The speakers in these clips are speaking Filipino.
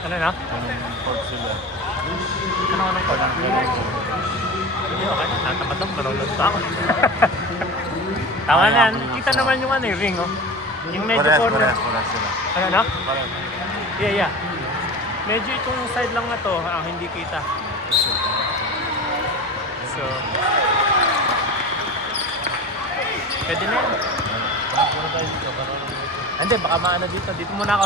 Ano na? Ang port sila. Ano ko ng call? Hindi, okay. Natapat ako. Nalulod pa ako. Tama na yan. Kita naman yung ano yung ring, oh. Yung medyo corner. Pares sila. Ano na? Pares. Yeah, yeah. Medyo itong side lang na to, ang hindi kita. So, pwede na yan. Puro tayo dito. Hindi, baka maano dito. Dito muna ako.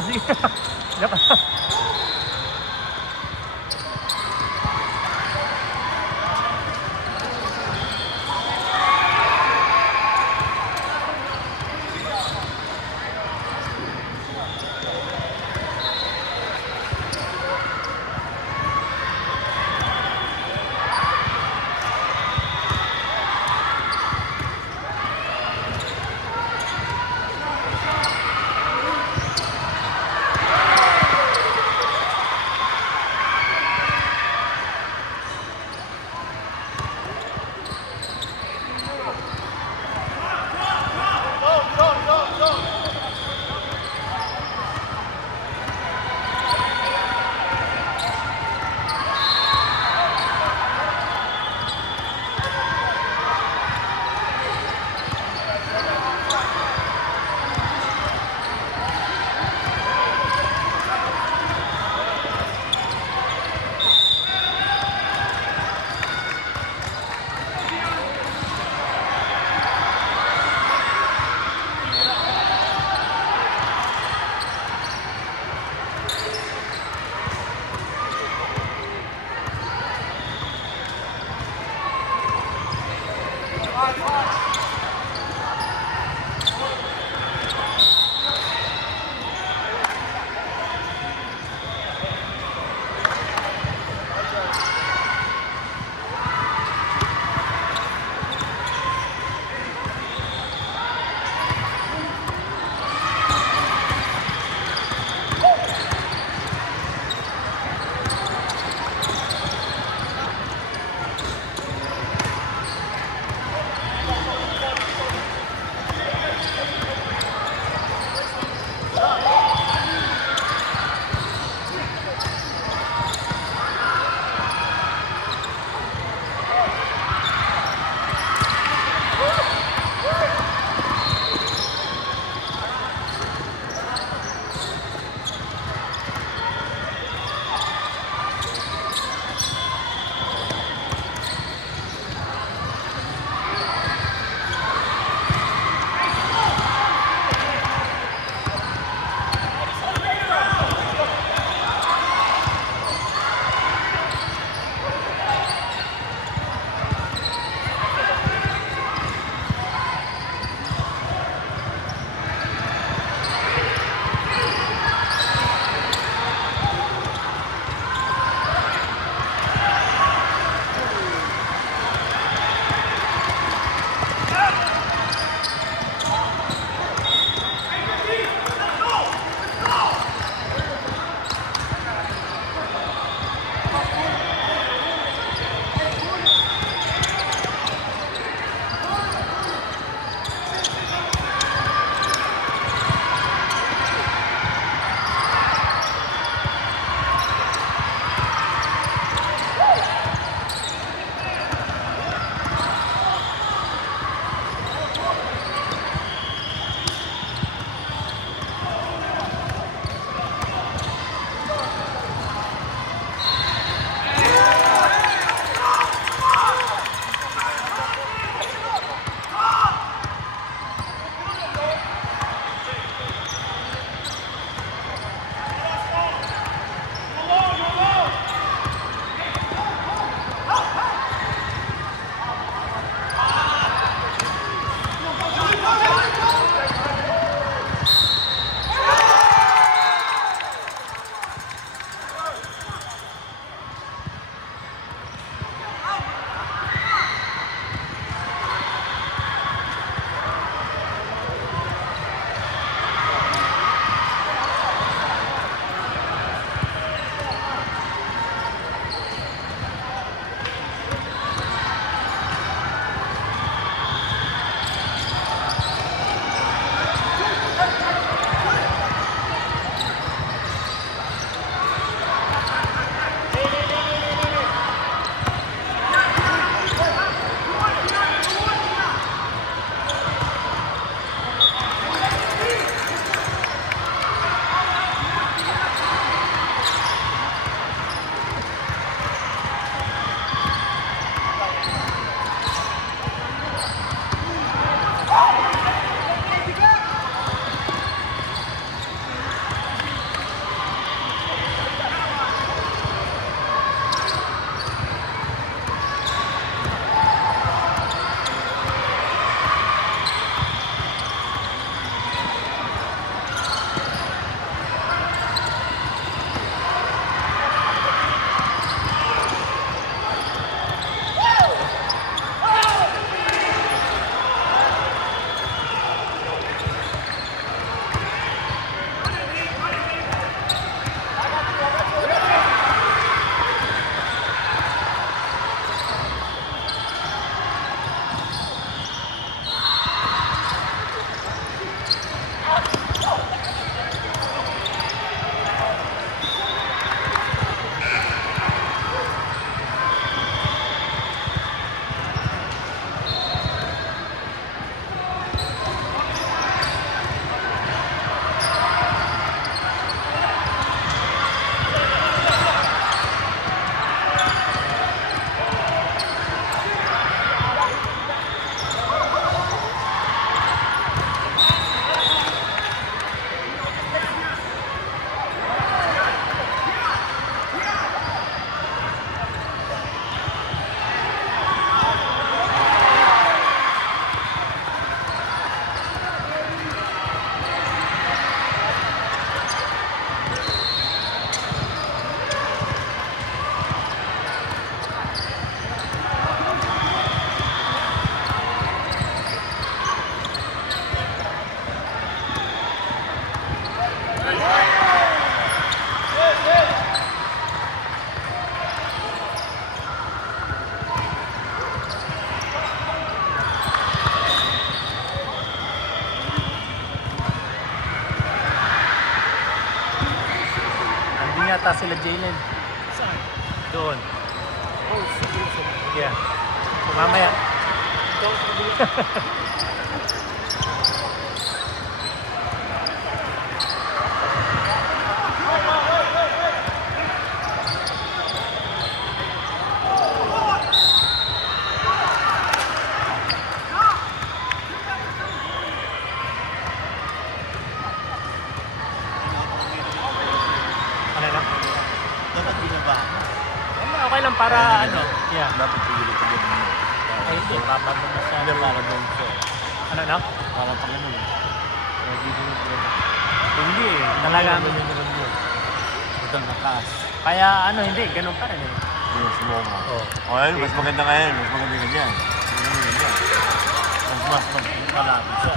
yata sila Jalen. Saan? Doon. Oh, sa Yeah. Mamaya. Ikaw sa kabila. Ano lang? Dapat binaba mo. Okay lang para ano. Yeah. Dapat pigilit ka ganun mo. Ay, hindi. Tama mo masyado. Hindi, para doon siya. Ano na? Para pang ano. Nagigilid ka na. Hindi eh. Talagang. mo. Itang takas. Kaya ano, hindi. Ganun pa rin eh. Yung sumomo. Oh. O ayun, mas maganda nga yan. Mas maganda ka dyan. Mas malapit siya.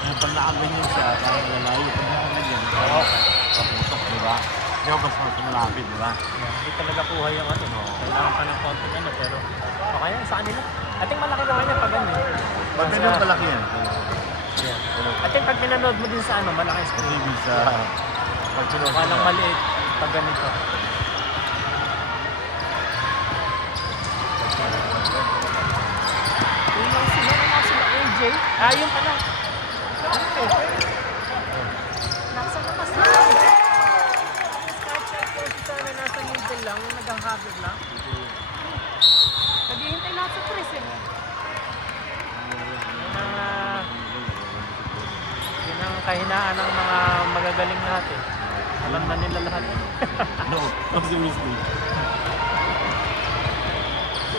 Yung pag nakaganyan siya, parang lalayo. Pag nakaganyan, Oo. kaputok, di ba? Di ba mas malapit, di ba? Yeah, hindi talaga kuha yung ano. Kailangan pa ng konting ano, pero okay yan sa kanila. I think malaki naman yan pag ano. Pag ganyan palaki yan. Yeah. I think pag pinanood mo din sa ano, malaking screen. TV sa... Pag sinusunod. Walang maliit pag ganito. Yun lang sila, wala sila AJ. Ah, yun pala. Ano eh? Nasa labas na. Scotch coach sana nasa middle lang, yung nag-habit lang. Naghihintay lahat sa press eh. Yun ang kahinaan ng mga magagaling natin. Alam na nila lahat. No, optimistic.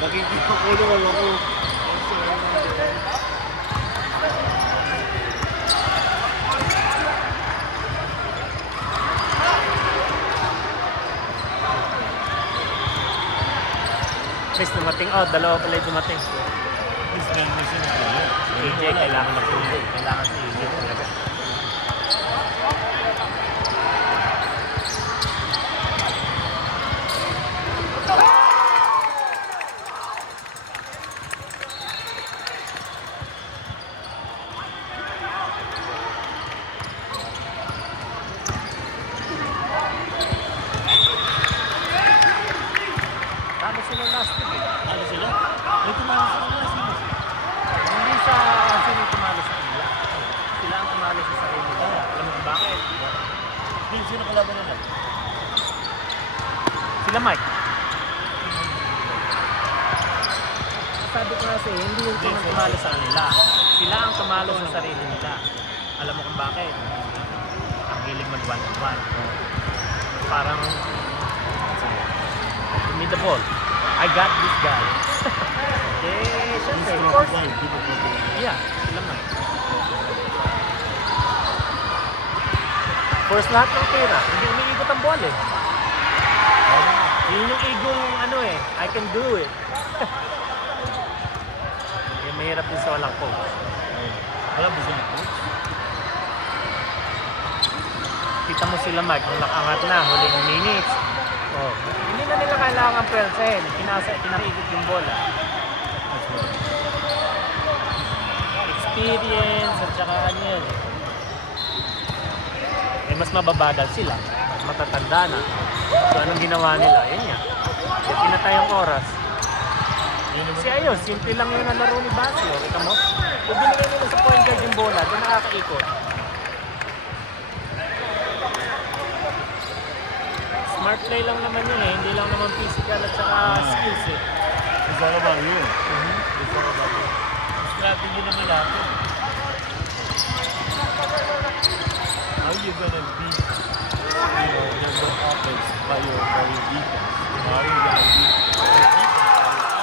Nakikita ko naman ako. Please dumating. Oh, dalawa pala yung dumating. This man mo siya na. Si AJ, kailangan na AJ. Kailangan si AJ talaga. Tapos sila last week eh. Ano sila? May tumalo sa kanila sila. Hindi sa sino tumalo sa kanila. Sila ang tumalo sa sarili nila. Alam mo kung bakit? Sino kalaban nila? Sila Mike. Sabi ko kasi, hindi yung team ang tumalo sa kanila. Sila ang tumalo sa sarili nila. Alam mo kung bakit? Ang hilig mag one-on-one. Parang, give me the ball. I got this guy. Eh, syempre, of course. Yeah, sila Mike. First lahat ng pera, hindi umiikot ang ball eh. Yun yung igong ano eh, I can do it. Yung mahirap din sa walang coach. Alam mo sila coach? Kita mo sila Mike, nung nakaangat na, huling minutes. Oh, hindi na nila kailangan persen. Pinakikot yung bola. Experience at saka ano yun. Eh, mas mababagal sila. Mas matatanda na. So, anong ginawa nila? Yun nga. Kaya pinatay ang oras. Si ayos, simple lang yung nalaro ni Basio. Kita mo? Kung binigay nila sa point guard yung bola, doon nakakaikot. Smart play lang naman yun eh. Hindi lang naman physical at saka skills eh. It's all about you. It's all about you. Strategy naman natin. How you gonna beat your offense by your defense? How are you gonna beat your defense by your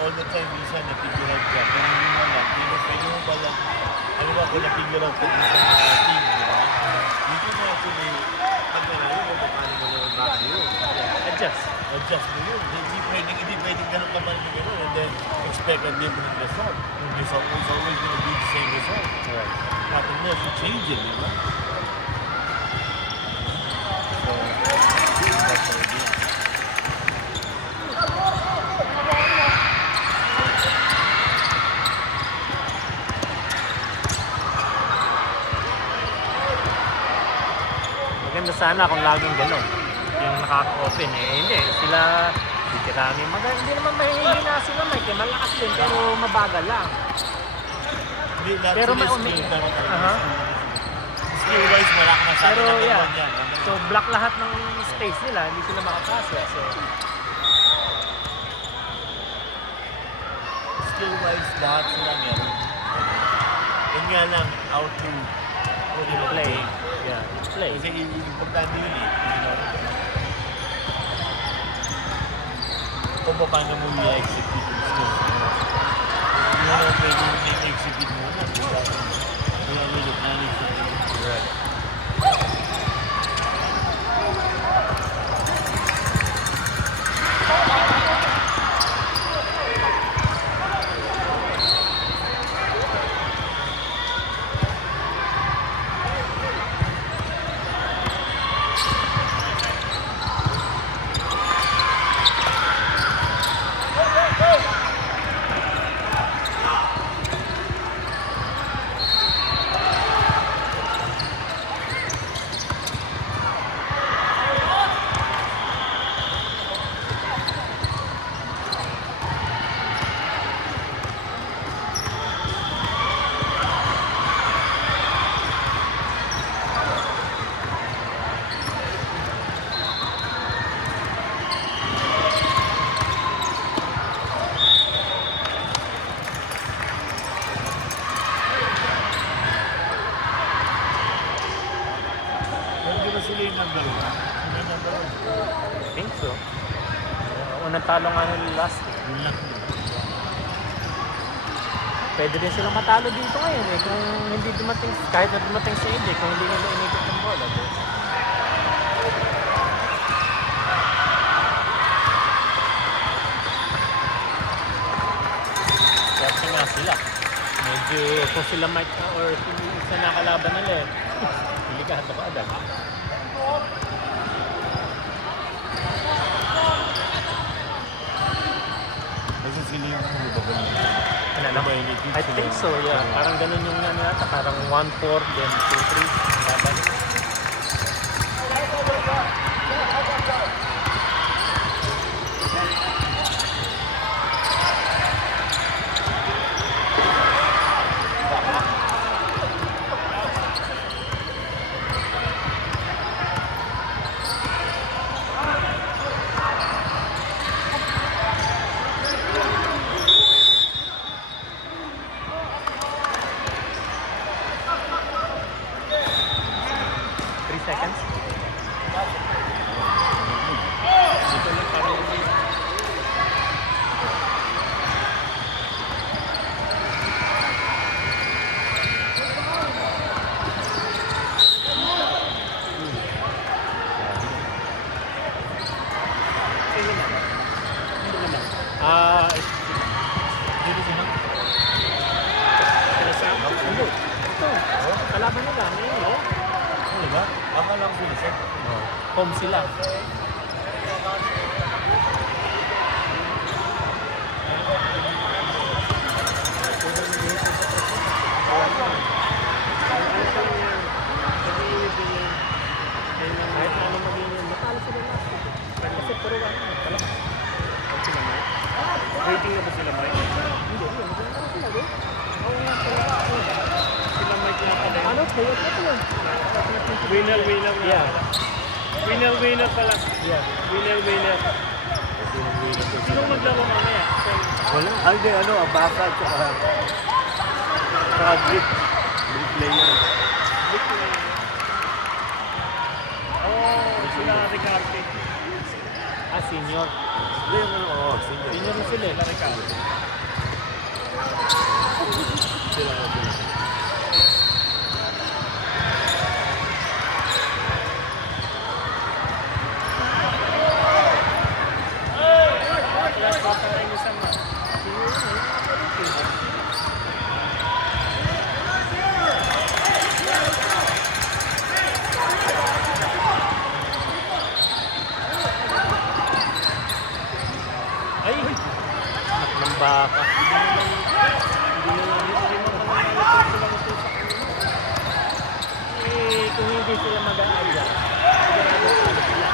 all the time minsan na-figure out ka. Kung hindi mo lang, pwede mo ba lang, ano ba kung na-figure out ka minsan ng team, di ba? Dito mo actually, pag-alala mo, paano mo naman bago yun. Adjust. Adjust mo yun. Hindi pwedeng ganun ka man yung gano'n and then expect a different result. Yung result is always gonna be the same result. Right. Nothing more to change it, di ba? So, that's the idea. sana kung laging gano'n. Yung nakaka-open eh. Hindi, sila titirami. Hindi naman mahihina sila, Mike. Malakas din, pero mabagal lang. Hindi, lahat Pero sila may skill talaga. Aha. Skill-wise, wala ka masabi Pero na yeah, meron yan. so block lahat ng space nila, hindi sila makapasok. So, Skill-wise, lahat sila meron. Yun nga lang, how to put it on play. play. Yeah, play. Kasi importante yun eh. Kung paano mo i-execute yung skills. Hindi mo naman pwedeng i-execute mo na. Kaya ulit na i-execute. Right. Pero di ba sila yung number one? Sila yung number one. I think so. Unang talo nga nila last year. Yun lang. Pwede din silang matalo dito ngayon eh. Kung hindi dumating, kahit na dumating sa hindi, kung hindi nila inigit ng bola. Swerte nga sila. Medyo kung sila Mike or sa nakalaban nila eh. Delikado ka agad. Kasi sila yung hulubagan nila. Ano lang? I think so, yeah. Parang ganun yung ano yata. Parang 1-4, then 2-3. Laban. Seconds. Dito lang parang dito sino? Ito. Kalaban nila. Ngayon, oh. Ano ba? Akala ko sila siya. Home sila. Kahit na ano maging yun, matalo sila last week. Kasi puro ano, pala. Ang sila Mike. Rating na ba sila Mike? Hindi, maganda sila doon. Oo nga pala. Sila Mike nga pala. Ano? Kaya na pala. Winner na. Yeah. Winner pala. Yeah. Winner. Sino maglaro mamaya? Wala. Hindi, ano, Abasa at saka Grip. Grip player. Sila Ricarte. Senior. Hindi, yung ano, oo, senior. Senior na sila. Ricarte. Sila. Ay! Anak ng baka. Hindi na lang. kung hindi sila mag-aaya, sigurado ano sila.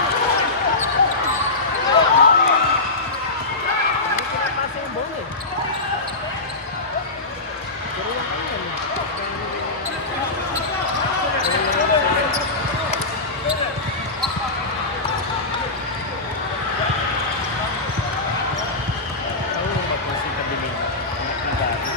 Hindi pinapasa yung bola eh. Pero yung ano yan. Ano yung mapusin na bilhin? Anak ng dati.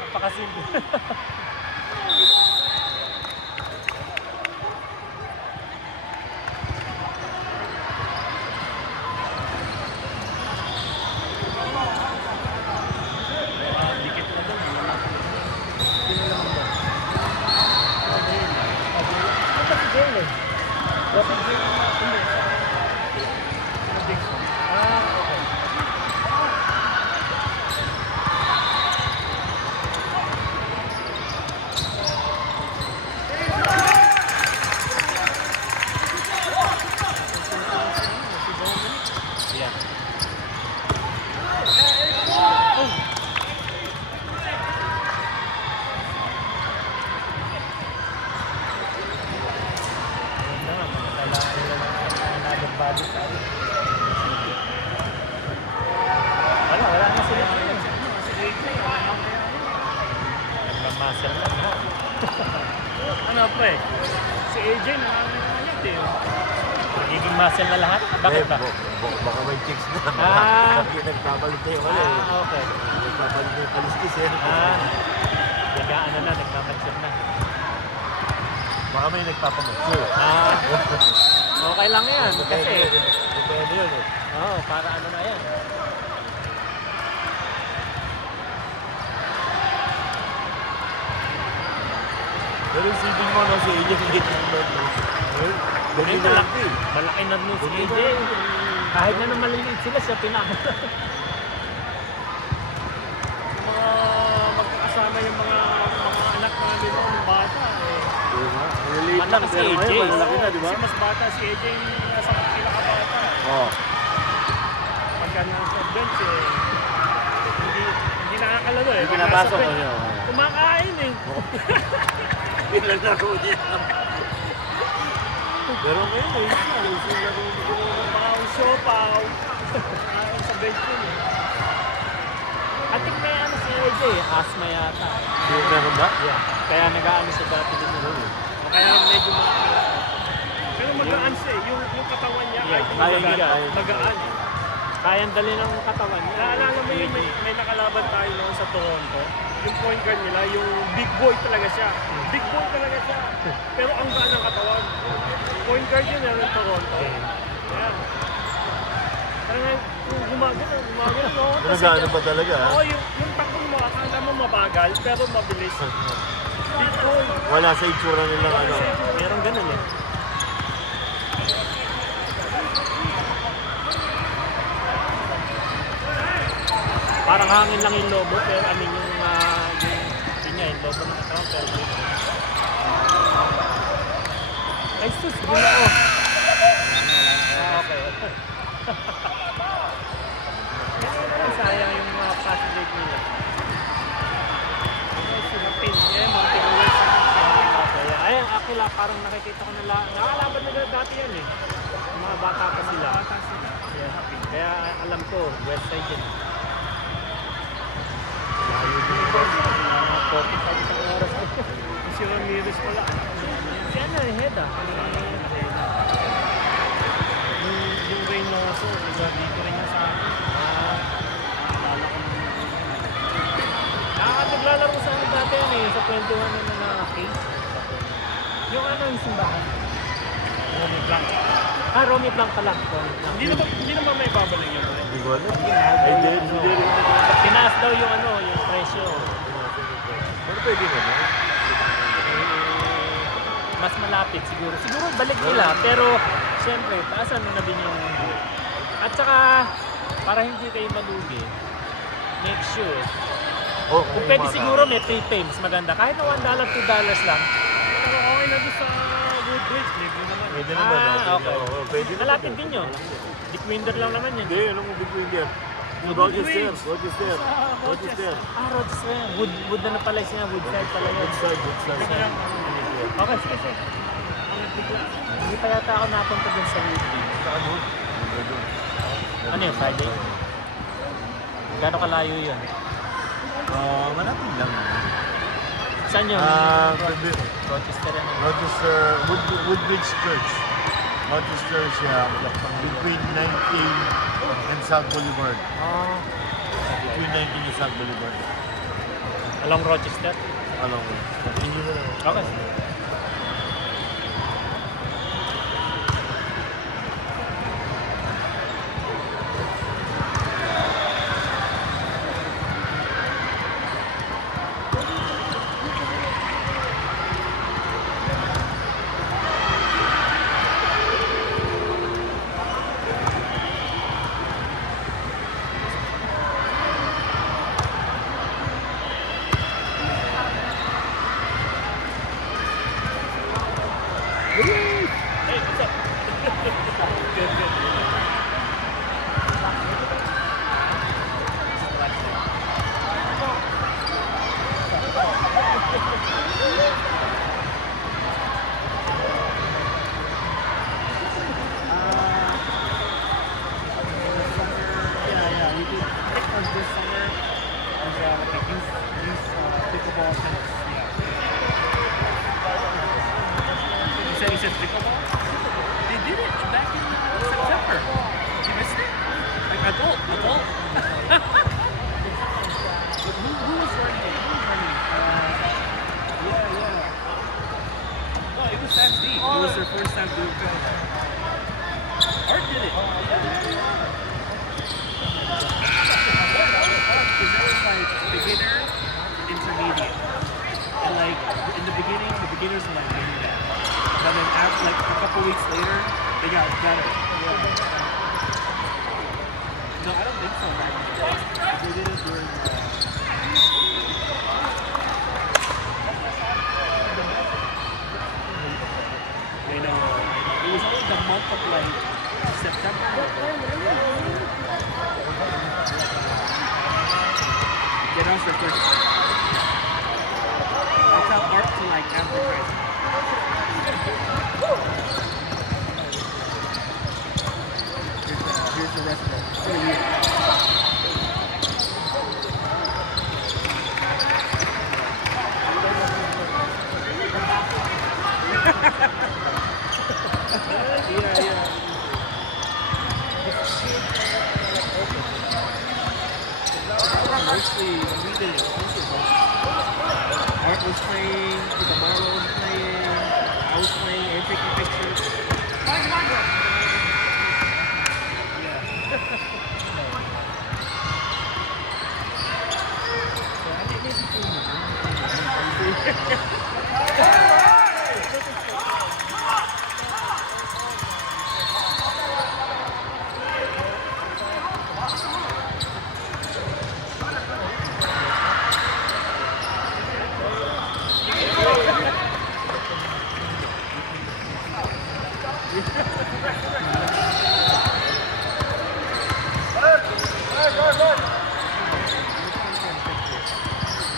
Napakasimple. Dikit na doon. Sino naman ba? Ito si Jane eh. Si Jane na hindi. Dixon. Okay. Yan. Wala na sila. Nagmamaster na. Ano pa eh? Si AJ nangangalit eh. Magiging muscle na lahat? Bakit ba? Baka may chicks na. Kasi nagpapalit na yung Okay. Nagpapalit na yung kaliskis eh. Nag-ano na, nagmamature na. Baka may nagpapamature. Okay lang yan. Kasi, Depende yun eh. para ano na yan. Pero isipin mo no, si AJ hindi naman. Ganun na lang eh. Malaki na nun si AJ. Kahit na maliliit sila, siya pinaka. Mga magkakasama yung mga anak namin noong bata eh. Diba? Maliliit lang. Malaki si Pero AJ. ngayon, malalaki na, di ba? Kasi mas bata si AJ yung nasa pinakabata. Oo. Pagka nasa bench eh, hindi nakakalaro eh. Hindi Pag pinapasok nasa ko bench, niya. kumakain eh. Ilan na ko niya. Pero ngayon, may isa. May laro niya. Mga usopaw. Kumakain sa bench yun eh. I think may ano si AJ, asthma yata. Meron ba? Yeah. Kaya nag-aano siya dati din yun. O kaya medyo pero magaan siya eh. Yung katawan niya, Yeah, kahit kaya niya, kaya. magaan eh. Kayang dali ng katawan niya. Naalala mo yung may nakalaban tayo noon sa Toronto? Yung point guard nila, yung big boy talaga siya. Big boy talaga siya. Pero ang gaan ng katawan. Point guard yun ng Toronto. Ayan. Parang gumagano, no? Nagano pa talaga ha? Oo, yung takbo mo, akala mo mabagal, pero mabilis. Big boy. Wala sa itsura nilang ano. Meron ganun eh. Parang hangin lang yung lobo, pero I mean yung yung lobo ng katawan, pero ay sus, ginoo. Okay. Sayang yung mga passing rate nila. Pin, mga tigawin sa ayun, Akila, parang nakikita ko nila, nakalaban nila dati yan eh. Yung mga bata pa sila. Kaya alam ko, west side yun. Layo din ito. Mga 45 isang oras. Si Ramirez pala. Si ano eh, Heda. Yung Reynoso, dito rin niya sa akin. Akala ko naglalaro sa akin dati yan eh, sa 21 na case. Yung ano yung simbahan. Yung blank. Romy Blanc lang. Hindi naman may babalik yun. Hindi ko alam. Hindi rin. Tinaas daw yung yung presyo. Pero pwede naman. Mas malapit siguro. Siguro balik nila, pero siyempre, taasan mo na din yung mundo. At saka, para hindi kayo malugi, make sure. Kung pwede siguro may 3 times maganda. Kahit na $1, $2 lang. Pero okay na doon sa Woodbridge. Libre naman. Pwede naman. Okay. Oo, pwede naman. Malapit din yun. Dickwinder lang naman yun. Hindi, anong between there? Rochester. Rochester. Wood na pala siya. Woodside pala yun. Woodside. Okay, sige. Hindi pa yata ako napunta dun sa Woodbridge. Ano yun, Friday? Gano'ng kalayo yun? Malapit lang. Saan yun? Rochester yan. Rochester, Woodbridge Church. Rochester siya between 19 and South Boulevard. Between 19 and South Boulevard. Along Rochester? Alam mo. Hindi na lang. Okay. Hey, what's up? Good. We did Christmas this summer. It was like a youth pickleball kind of. Yeah. You said pickleball? They did it back in September. You missed it? Like adult. Who was running it? Yeah. No, it was Sam D. It was their first time doing it. Art did it. Because there was like beginner, intermediate. And like in the beginning, the beginners were like really bad. But then after like a couple weeks later, they got better. No, I don't think so. They did it during you know, it was only the month of like September. Yeah, that was their first time. I tell Art to like advertise. Here's the rest of it. It's really weird. Yeah. Mostly when we did exclusive Art was playing, Tomorrow was playing, I was playing, and taking pictures.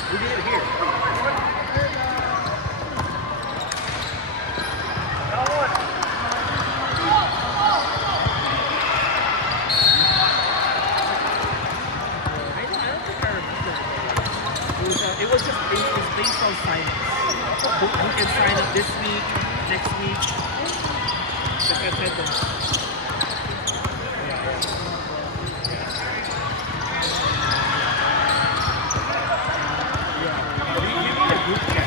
We did it here. It was just based on signings. Who can sign up this week, next week? Just attendance. We need a group chat.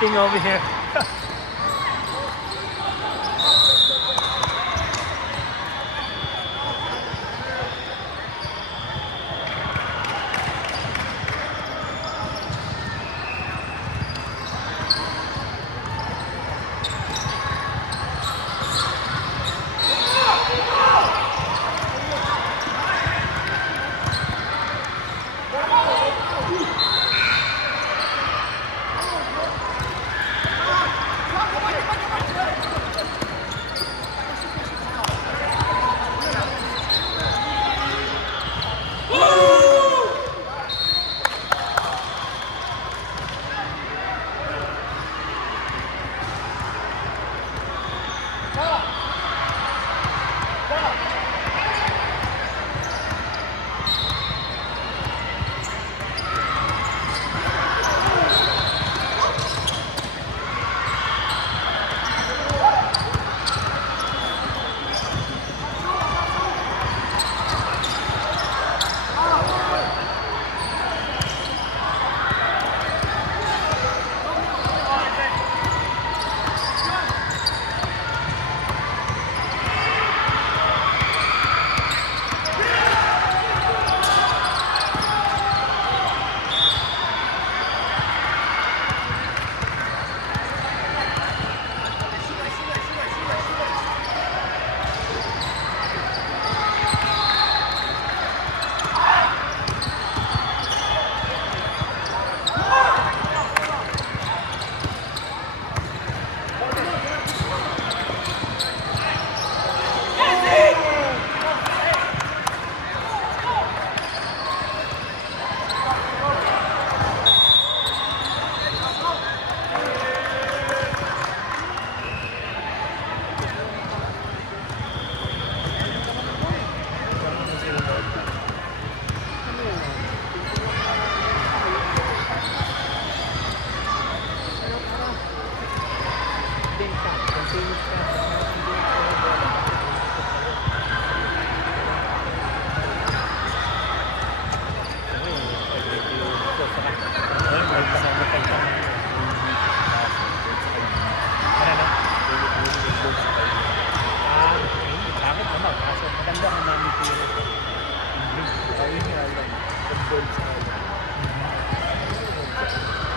sleeping over here.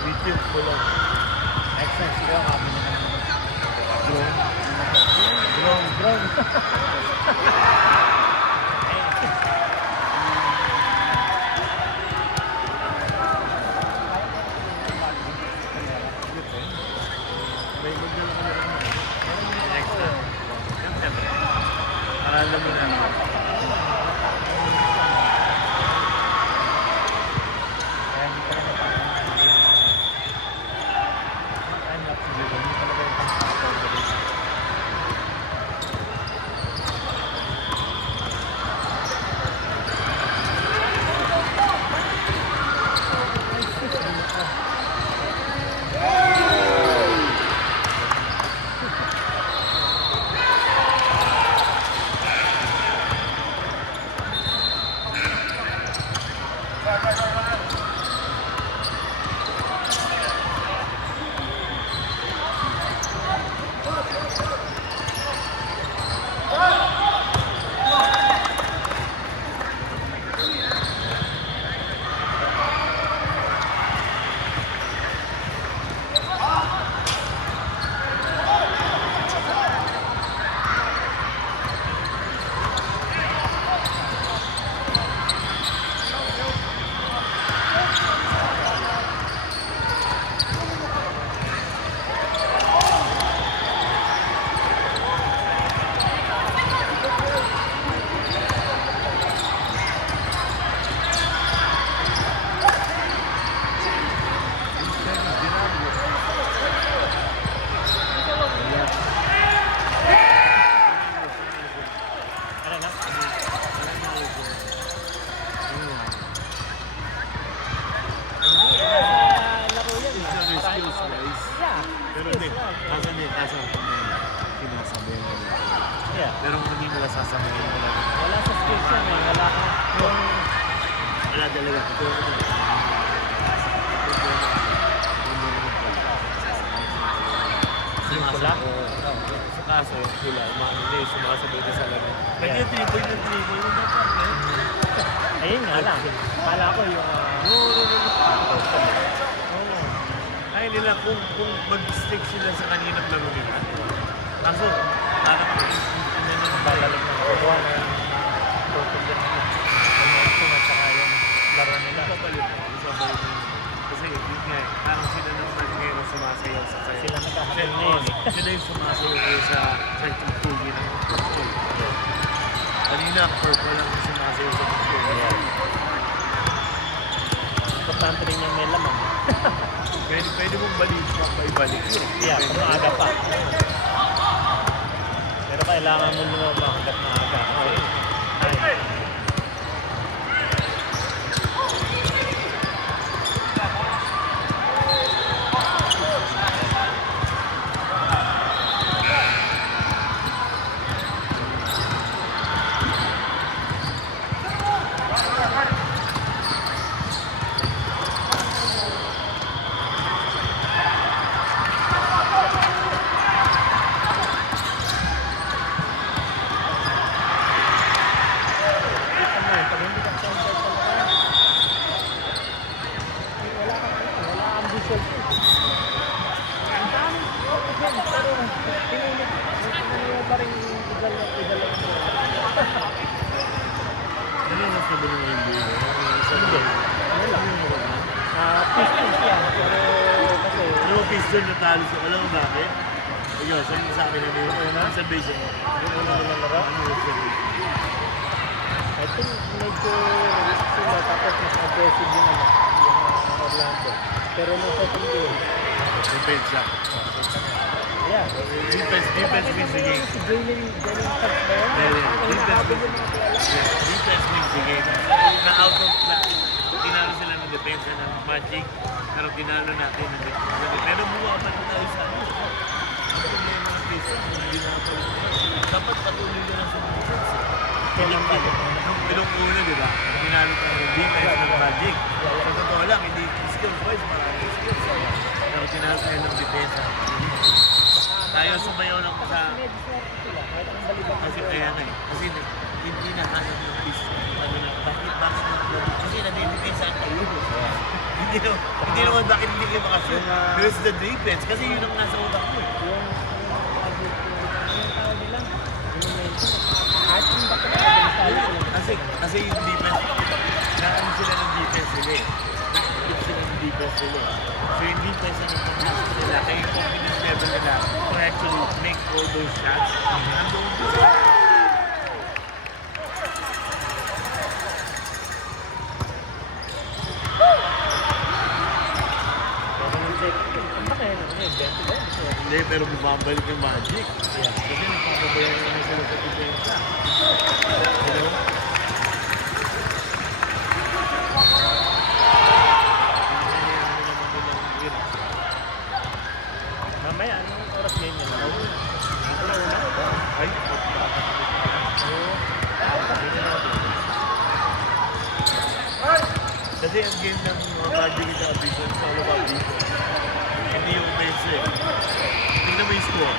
YouTube ko lang. Next time sila kami na Drone. May magdala ko na rin. next time. Siyempre. Para alam mo na. Kaya hindi ka na time lapse video. Hindi talaga yung pang-start. Pero hindi. Asa sinasabi mo. Yeah. Pero kung hindi mo lang sasabihin mo lang. Wala sa skills yan eh. Wala ka. Wala talaga. Ito. Wala? Sa kaso, yung pula, umano na yung sumasabay na sa laro. Kaya 3 point yung dapat na yun. Ayun nga lang. Kala ko yung... No. Ay nila kung mag-stick sila sa kaninang laro nila. Kaso, parang babalik na kukuha na yung tutulog na momentum at saka yung laro nila. Isabalik mo. Kasi yun nga eh, parang sila naman ngayon sumasayaw sa sayo. Sila nagkakaroon Sila yung sumasayaw kayo sa tugtugi ng tugtog. Kanina, purple lang yung sumasayaw sa tugtog. Importante rin yung may laman. Pwede mong ibalik yun. Yeah, kung maaga pa. Pero kailangan mo lumaba hanggat maaga. Ay. Ano mas na ba naman yung buhay? Ano mo piston na talo siya? Alam mo bakit? Ikaw, sabi mo sa akin ano yun? Sa base mo. Yung una nilang laro? Ano yung sa base? I think medyo risk sila tapos mas aggressive yung Orlando. Pero nung second game, Defense siya. yeah. Defense wins the game. Si Jalen Touch ba yun? Defense wins the game. Na-out of tinalo sila ng depensa ng Magic, pero tinalo natin ng depensa. Pero buwaban na tayo sa ano. Ang problema ng Pistons, hindi na dapat patuloy na lang sa defense. Kailan ba? Nung ilong una, di ba? Tinalo tayo ng defense ng Magic. Sa totoo lang, hindi skills-wise, marami skills. Pero tinalo tayo ng depensa. Tayo sumayaw lang sa... Kasi kaya nga eh. Kasi hindi nahanap yung Pistons. Ano na, bakit kasi nadidepensa ang kayo. Hindi naman bakit hindi kayo makashoot. There's the defense. Kasi yun ang nasa utak mo. Kasi yung defense, naano sila ng defense nila eh. Nakikip sila ng defense nila eh. So yung defense na nagpapasok nila, kaya yung confidence level nila to actually make all those shots. Nandoon doon. Hindi, pero bumabalik yung Magic. Yeah. Kasi nagpapabayan na sila sa depensa. Hello? Mamaya, anong oras game yun? Ay, kasi ang game ng mga Magic at saka Pistons is all about defense. Hindi yung offense eh. Tingnan mo yung score.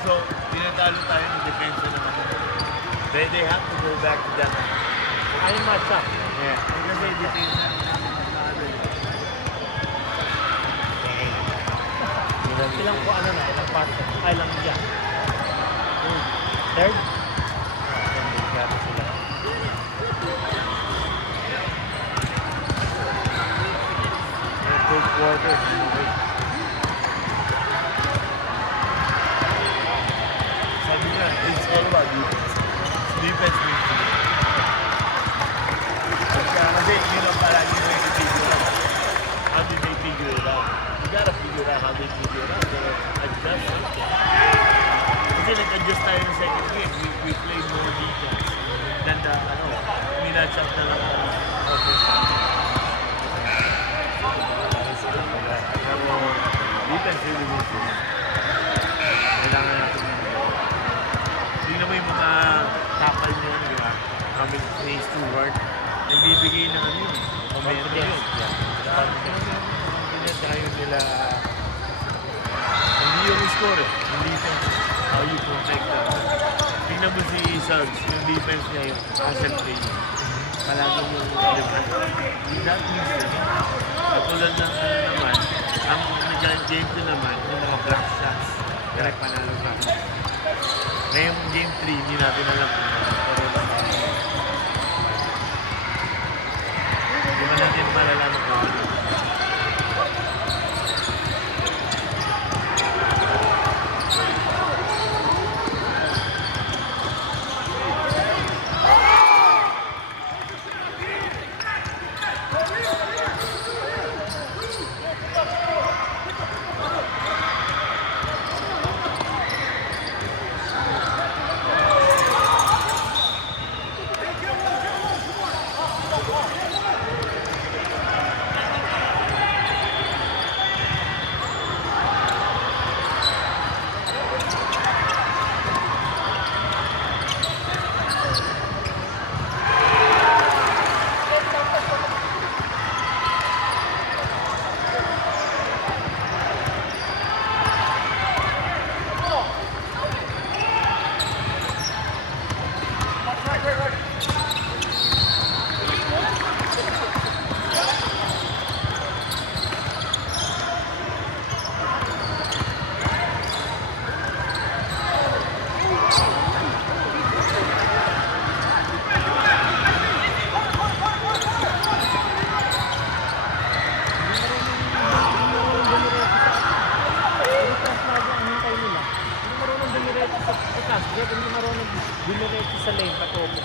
So, tinatalo tayo ng depensa naman. They have to go back to that. Ayun match up. Yeah. Kasi depensa na ano eh. Ilang po ano na, ilang part. Ay, ilang dyan. Third? Grabe sila. Third quarter. Sabi nga, it's all about defense. Defense wins. Kasi yun ang palagi mo yung figure out. How did they figure it out? You gotta figure out how they figure it out. Pero adjust. Kasi nag-adjust tayo ng second game. We played more defense than the, minatch up na lang offense. Pero defense really wins. Kailangan natin tingnan mo yung mga tackle nyo, di ba? Kami ni Stewart, nagbibigay ng ano yun, momentum yun. Pinatayo nila, hindi yung score eh, yung defense, how you protect them. Tingnan mo si Suggs, yung defense niya yung hustle play. Palagi yung defense. That means that, katulad ng naman, ang nag-game ko naman, yung mga block shots, direct panalo ka. Ngayong game 3, hindi natin alam kung pero hindi ba natin malalaman kung ano. Dumiretso sa lane, patubo.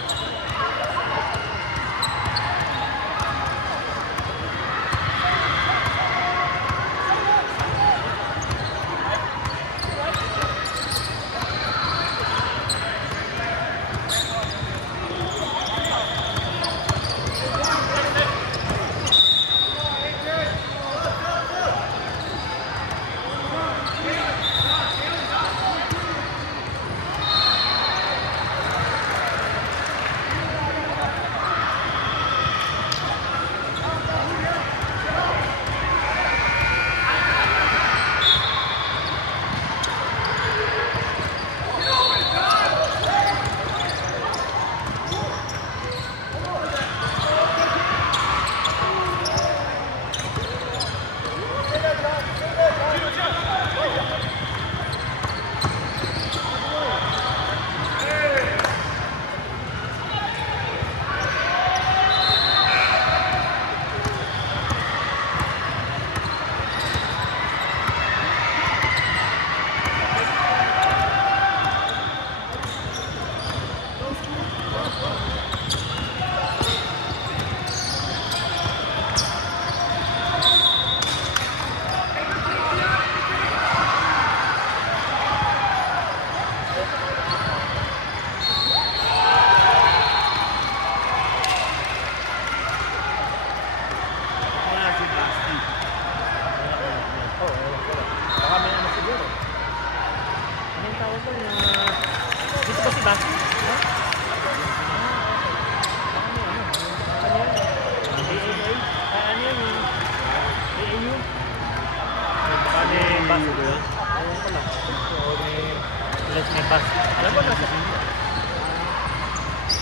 Unless may bus. Alam mo, nasa India.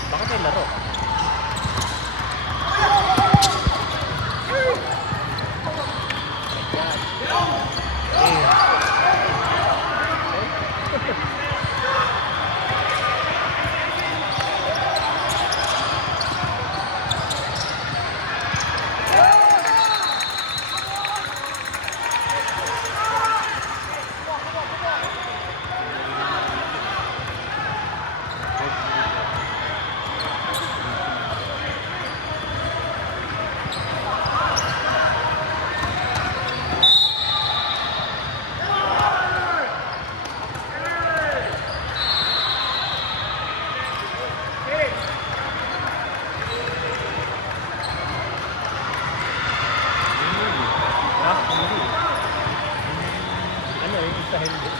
Baka may laro. Ano yung isa hindi?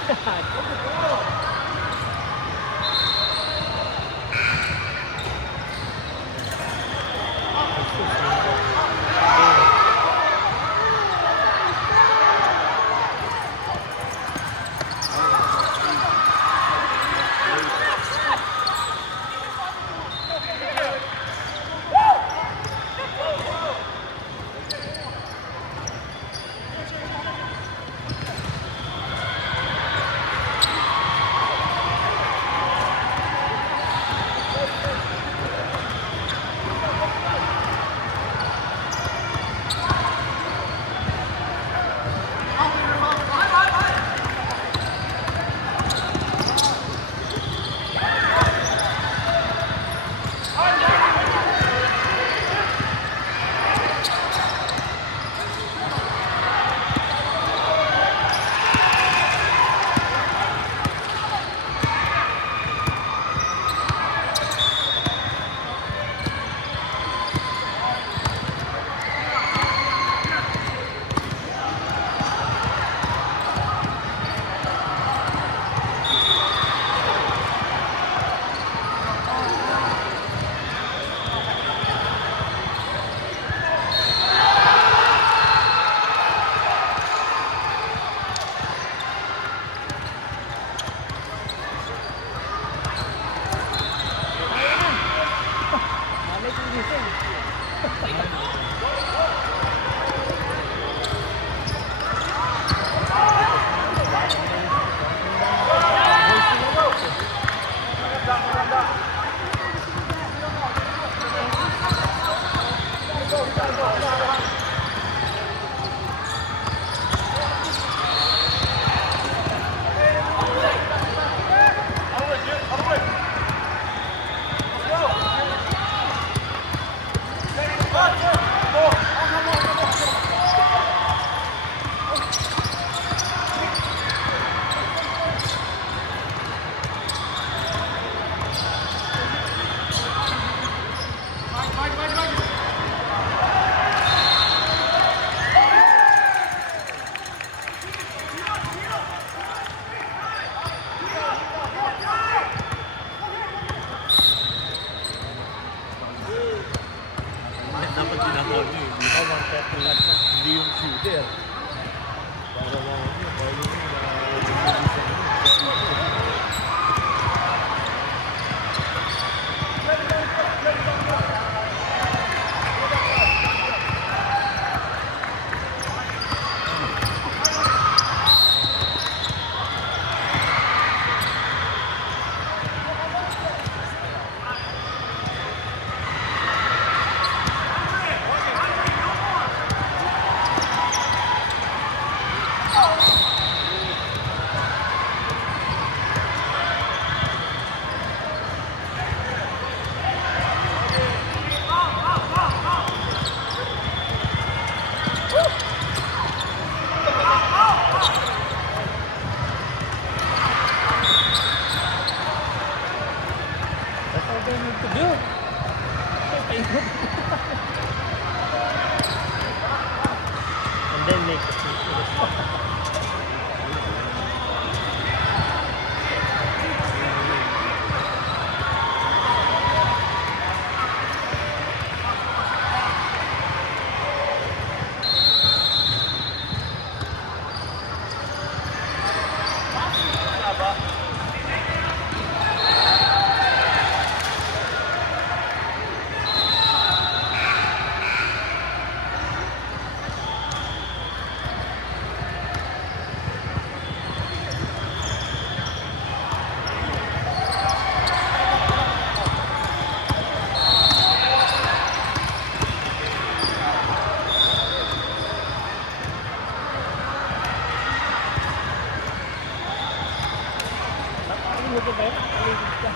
Buti ba yun? Aligid ka.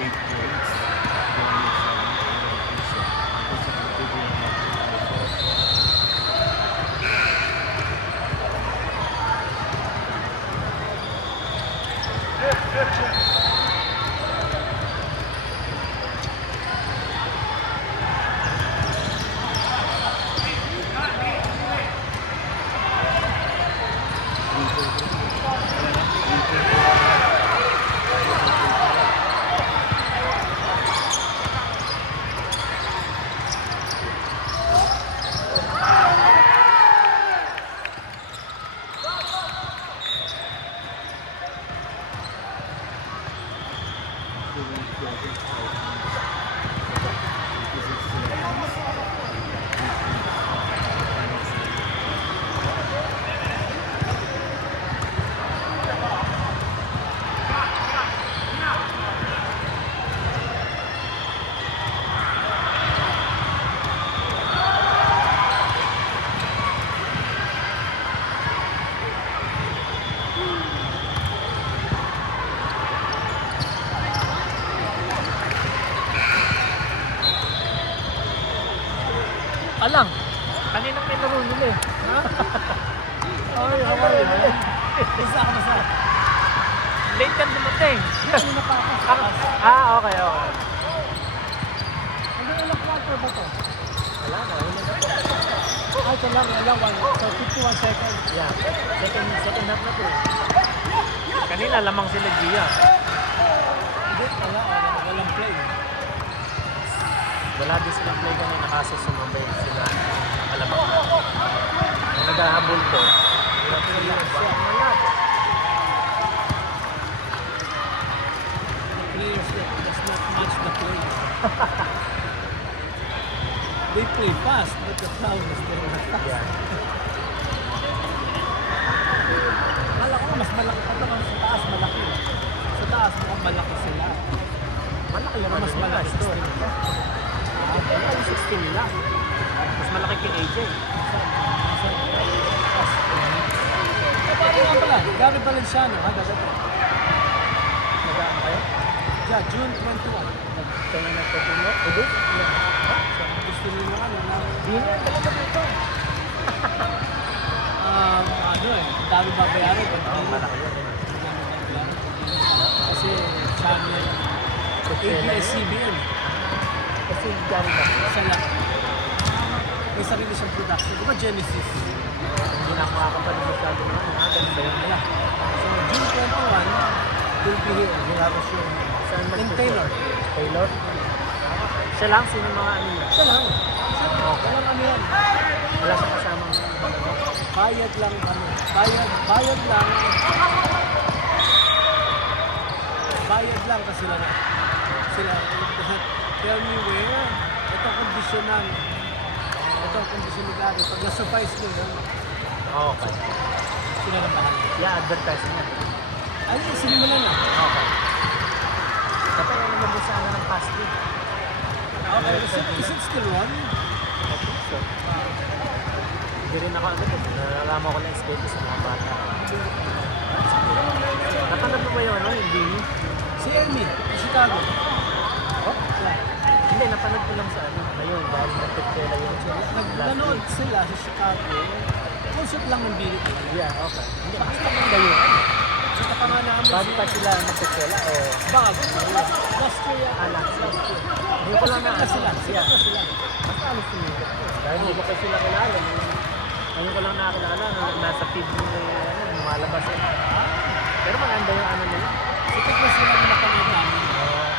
Eight points. One is, Alang, kaninang may laro nila eh. Ay, how are you, man? Isa ako na sa. Late kang dumating. Kanina pa ako. Okay. Hanggang ilang quarter ba to? Wala na, yun na. Ay, ito lang, ilang one. So, 51 seconds. Yeah, second half na to eh. Kanina lamang sila Gia. Hindi, walang play. Wala din silang play kanina kaso sumabay sila alamang na. Kung naghahabol ko, hirap sila. Wala na lahat. The players does not match the play. They play fast, but the crowd is very fast. Yeah. Kala ko mas malaki pa naman sa taas, malaki. Sa taas, mukhang malaki sila. Malaki yung Mas mas malaki malaki ito. sila. Wala yung 16 nila. Mas malaki kay AJ. Paano nga pala? Gary Valenciano, ha? Dadating. Nag-ano kayo? Yeah, June 21. Kaya nagpapulok? Udo? Gusto nila ano na, Di na, talaga dito. ano eh, dami babayaran. Malaki yun. Kasi channel, ABS-CBN, Kasi gano'n ba? isa lang. May sarili siyang production. Di ba Genesis? Hindi na ako makakapanood masyado naman. Ganun ba yun? Yeah. So, June 21, will be here. Halos yung Saan in mag- Taylor. Taylor? Siya lang? Sino mga ano niya? Siya lang. Walang ano yan. Wala siya kasamang Bayad lang kami. Bayad lang. Bayad lang kasi sila tell me where. Ito ang kondisyon namin. Ito ang kondisyon ni Gary. Pag na-suffice nyo yun, Okay. sila na bahala. Yeah, advertising yan. Ay, sinimulan na. Okay. Kapag ano naman doon sana ng fast food? Okay, is it still running? I think so. Hindi rin ako ano doon. Nalalaman ko na status ng mga bata. Napanood mo ba yung ano, yung Bini? Si Ernie, sa Chicago. Oh? Hindi, napanood ko lang sa ano. Ngayon, dahil nagtitela yung Nanood sila sa Chicago. Concert lang ng Billy. Yeah, okay. Hindi, basta maganda yun. Kita pa nga namin Bago pa sila nagtitela o... bago. Last year yan. Last year. Hindi ko lang Sikat na sila. Yeah. Sikat na sila. Basta ano sumikot ko. Dahil hindi ko pa sila kilala. Ngayon ko lang nakakilala na nasa feed mo ano, lumalabas eh. Pero maganda yung ano nila. Sikat na sila ng napanood namin.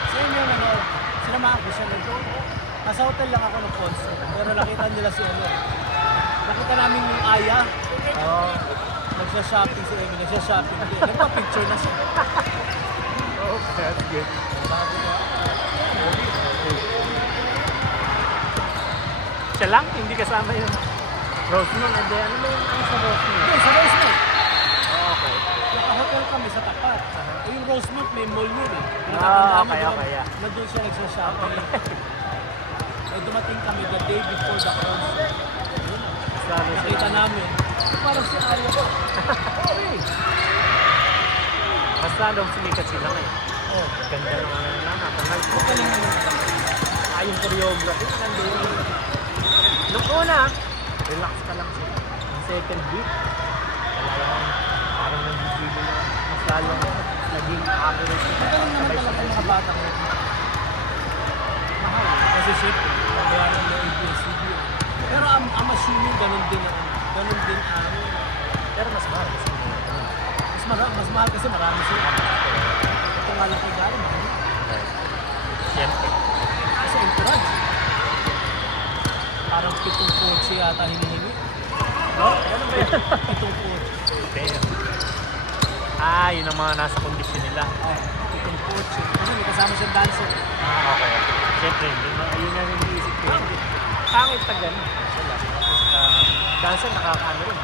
Sa inyo nanood. Sa Nasa hotel lang ako ng concert. Pero nakita nila si ano. Nakita namin yung Aya. Oo. Nagsha-shopping si Emmy. Nagsha-shopping din. Nagpa-picture na siya. Oh, that's good. Bago na. Siya lang, hindi kasama yung Rosemont. And then, ano ba yung ano sa Rosemont? Okay, sa Rosemont. Oh, okay. Naka-hotel kami sa tapat. Eh, yung Rosemont may mall yun eh. Ah, okay, okay, yeah. Nandun siya nagsha-shopping. Eh, dumating kami the day before the concert. Yun. Sabi Nakita sila. namin. Parang si Aya ko. Basta daw sumikat sila ngayon. Oh, Ganda ng ano nila, natangal. magaling naman ito. Yung choreography, nandun. Nung una, relax ka lang siya. Ang second beat, talagang parang nag-dribble na mas lalong naging accurate. Magaling naman talaga yung mga bata ngayon. Mahal. Kasi siyempre, pagbayaran ng ABS-CBN. Pero I'm assuming ganun din ang Pero mas mahal kasi mas mahal kasi marami sila. Ito nga lang kay Gary, mahal. siyempre. Kasi entourage. Parang 7 kotse yata hinihingi. No? Ano ba yan? 7 kotse. Damn. Yun ang mga nasa kondisyon nila. Ay, 7 kotse. Kasi may kasama siyang dancer. Okay. Siyempre, yun ang iniisip ko. Pangit pa ganun. Sila. Tapos, dancer nakakaano rin.